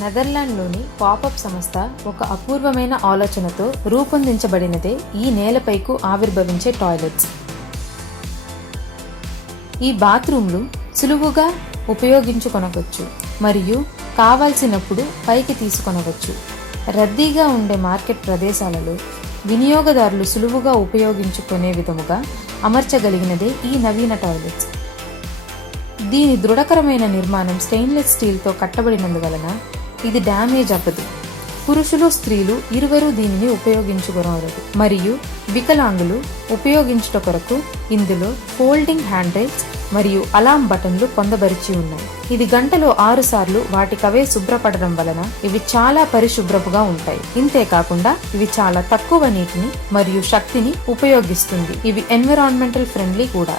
నెదర్లాండ్లోని popup సంస్థ ఒక అపూర్వమైన ఆలోచనతో రూపొందించబడినదే ఈ నేలపైకు ఆవిర్భవించే టాయిలెట్స్. ఈ బాత్రూంలు సులువుగా ఉపయోగించుకొనవచ్చు మరియు కావాల్సినప్పుడు పైకి తీసుకొనవచ్చు. రద్దీగా ఉండే మార్కెట్ ప్రదేశాలలో వినియోగదారులు సులువుగా ఉపయోగించుకునే విధముగా అమర్చగలిగినదే ఈ నవీన టాయిలెట్స్. దీని దృఢకరమైన నిర్మాణం స్టెయిన్లెస్ స్టీల్తో కట్టబడినందువలన ఇది డ్యామేజ్ అవ్వదు. పురుషులు, స్త్రీలు ఇరువురు దీనిని ఉపయోగించుకోగలరు మరియు వికలాంగులు ఉపయోగించుట కొరకు ఇందులో ఫోల్డింగ్ హ్యాండ్ రైల్స్ మరియు అలారం బటన్లు పొందబరిచి ఉన్నాయి. ఇది గంటలో 6 సార్లు వాటికవే శుభ్రపడడం వలన ఇవి చాలా పరిశుభ్రపుగా ఉంటాయి. ఇంతేకాకుండా ఇవి చాలా తక్కువ నీటిని మరియు శక్తిని ఉపయోగిస్తుంది. ఇవి ఎన్విరాన్మెంటల్ ఫ్రెండ్లీ కూడా.